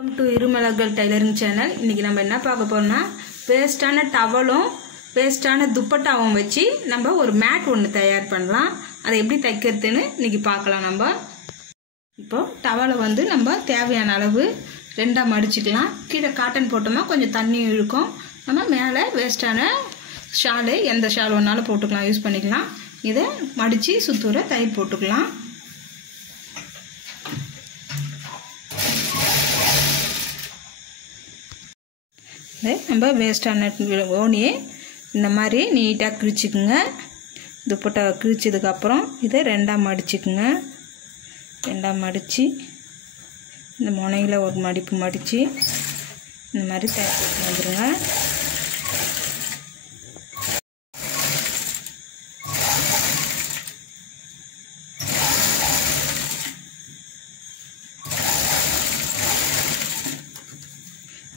Welcome to Irumalargal tailoring channel. இன்னைக்கு நம்ம என்ன பார்க்க போறோம்னா பேஸ்டான டவலும் பேஸ்டான துப்பட்டாவும் வச்சு நம்ம ஒரு மேட் ஒன்று தயார் பண்ணலாம். அதை எப்படி தைக்கிறதுன்னு இன்னைக்கு பார்க்கலாம். நம்ம இப்போ டவலை வந்து நம்ம தேவையான அளவு ரெண்டாக மடிச்சுக்கலாம். கீழே காட்டன் போட்டோம்னா கொஞ்சம் தண்ணி இழுக்கும். நம்ம மேலே வேஸ்டான ஷாலு எந்த ஷால் வேணாலும் போட்டுக்கலாம், யூஸ் பண்ணிக்கலாம். இதை மடித்து சுத்தூர தையல் போட்டுக்கலாம். நம்ம வேஸ்டான ஓனியை இந்த மாதிரி நீட்டாக கிழிச்சிக்குங்க. துப்பட்டா கிழிச்சதுக்கப்புறம் இதை ரெண்டாக மடிச்சுக்குங்க. ரெண்டாக மடித்து இந்த முனையில் ஒரு மடிப்பு மடித்து இந்த மாதிரி தைச்சிட்டு வந்துடுங்க.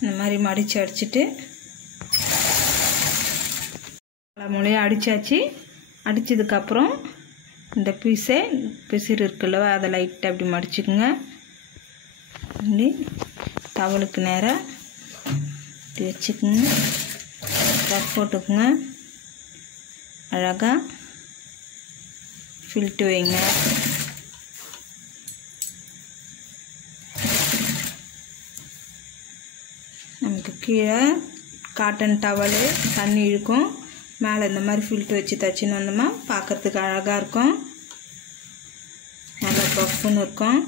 இந்த மாதிரி மடித்து அடிச்சுட்டு முளையை அடித்தாச்சு. அடித்ததுக்கப்புறம் இந்த பிசிறு இருக்குல்ல, அதை லைட்டாக அப்படி மடிச்சுக்குங்க. அப்படி டவலுக்கு நேராக இப்படி வச்சுக்குங்க. ரஃப் போட்டுக்குங்க. அழகாக ஃபில்ட்டு வைங்க. நமக்கு கீழே காட்டன் டவலு தண்ணி இழுக்கும். மேலே இந்த மாதிரி ஃபில்ட்டு வச்சு தைச்சின்னு வந்தோமா பார்க்குறதுக்கு அழகாக இருக்கும். நல்லா பஃப்னு இருக்கும்.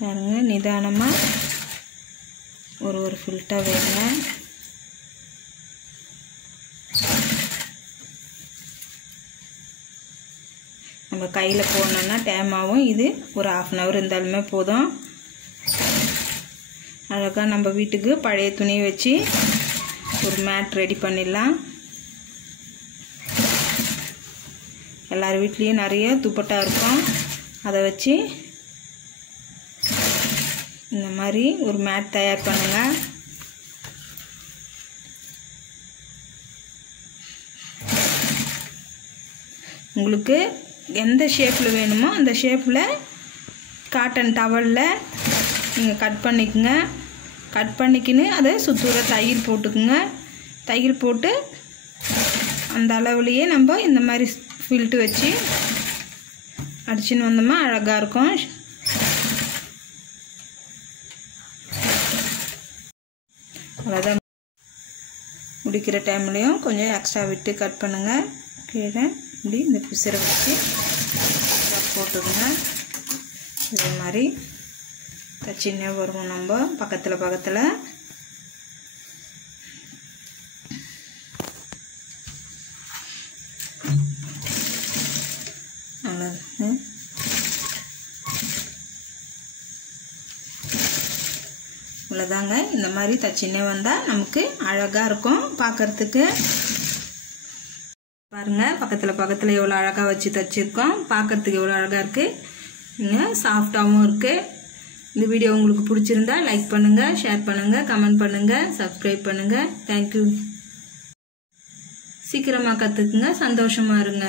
பாருங்கள், நிதானமாக ஒரு ஃபில்ட்டாக வைங்க. நம்ம கையில் போடணுன்னா டைம் ஆகும். இது ஒரு 1/2 hour இருந்தாலுமே போதும். அழகாக நம்ம வீட்டுக்கு பழைய துணியை வச்சு ஒரு மேட் ரெடி பண்ணிடலாம். எல்லார் வீட்லேயும் நிறைய துப்பட்டா இருக்கும். அதை வச்சு இந்த மாதிரி ஒரு மேட் தயார் பண்ணுங்க. உங்களுக்கு எந்த ஷேப்பில் வேணுமோ அந்த ஷேப்பில் காட்டன் டவலில் நீங்கள் கட் பண்ணிக்கோங்க. கட் பண்ணிக்கின்னு அதை சுத்தூர தையல் போட்டுக்குங்க. தையல் போட்டு அந்த அளவுலேயே நம்ம இந்த மாதிரி ஃபில்ட்டு வச்சு அடிச்சுன்னு வந்தோம்னா அழகாக இருக்கும். அவ்வளோதான். முடிக்கிற டைம்லேயும் கொஞ்சம் எக்ஸ்ட்ரா விட்டு கட் பண்ணுங்கள். கீழே இப்படி இந்த பிசிறை வச்சு போட்டுக்குங்க. இதே மாதிரி தச்சின்னே வருவோம் நம்ம பக்கத்தில் பக்கத்தில். அவ்வளோதான். இவ்வளோதாங்க. இந்த மாதிரி தச்சின்னே வந்தால் நமக்கு அழகாக இருக்கும் பார்க்குறதுக்கு. பாருங்கள், பக்கத்தில் எவ்வளோ அழகாக வச்சு தைச்சிருக்கோம். பார்க்குறதுக்கு எவ்வளோ அழகாக இருக்குது. நீங்கள் சாஃப்டாகவும் இருக்குது. இந்த வீடியோ உங்களுக்கு பிடிச்சிருந்தா லைக் பண்ணுங்கள், ஷேர் பண்ணுங்கள், கமெண்ட் பண்ணுங்கள், சப்ஸ்கிரைப் பண்ணுங்கள். தேங்க்யூ. சீக்கிரமாக கற்றுக்குங்க, சந்தோஷமாக இருங்க.